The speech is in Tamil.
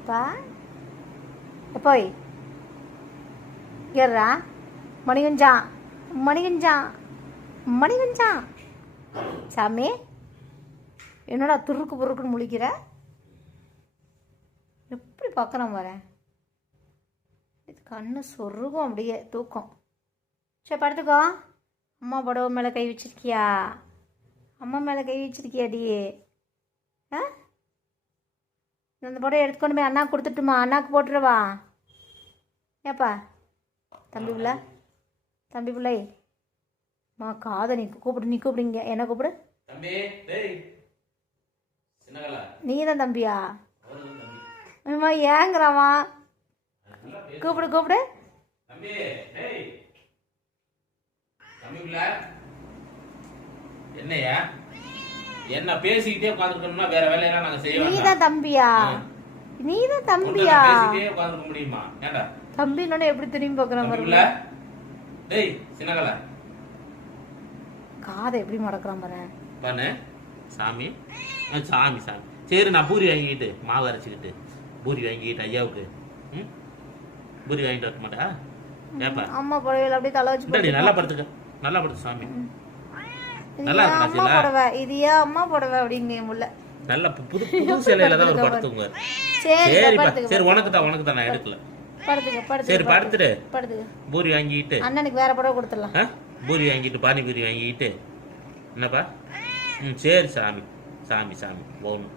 எப்பா எப்போய் ஏறா மணிகஞ்சா மணிகஞ்சா மணிகஞ்சா சாமி என்னடா துருக்கு பொருக்குன்னு முழிக்கிற எப்படி பார்க்குறேன் வரேன் இது கண்ணு சொருகும் அப்படியே தூக்கம் சரி படுத்துக்கோ அம்மா புடவை மேலே கை வச்சிருக்கியா அம்மா மேலே கை வச்சிருக்கியாடி ஆ அந்த புடவை எடுத்துக்கொண்டு போய் அண்ணாக்கு கொடுத்துட்டுமா அண்ணாக்கு போட்டுருவா ஏப்பா தம்பி பிள்ளை தம்பி பிள்ளை மா காதை நீ கூப்பிடுங்க என்ன கூப்பிடு நீ தான் தம்பியா அம்மா ஏங்கிறாமா கூப்பிடு என்னையா என்ன பேசிக்கிட்டே உட்கார்ந்துக்கணும்னா வேற வேலையெல்லாம் நாங்க செய்ய வேண்டாம். நீதான் தம்பியா பேசிக்கிட்டே உட்கார்ந்துக்க முடியுமா? ஏண்டா தம்பினோட எப்படி திரும்பி பார்க்கறான் பாருங்க. டேய் சின்னகலா காதை எப்படி மடக்குறான் பாரு பானே சாமி சாமி சாமி சரி நான் பூரி வாங்கிட்டு மாவு அரைச்சிக்கிட்டு பூரி வாங்கிட்டு ஐயாவுக்கு பூரி வாங்கிட்டு வர மாட்டா ஏப்பா அம்மா புடவையில அப்படியே தலை வச்சு நல்லா படுத்து சாமி நல்லா அம்மா புடவை இது ஏன் அம்மா புடவை அப்படிங்க முல்ல நல்ல புது சேலையில தான் ஒரு படுத்துங்க சரி உனக்கு தான் நான் எடுக்கல சரி படுத்துட்டு பூரி வாங்கிட்டு அண்ணனுக்கு வேற புடவை கொடுத்துடலாம் பூரி வாங்கிட்டு பானிபூரி வாங்கிட்டு என்னப்பா சரி சாமி போகணும்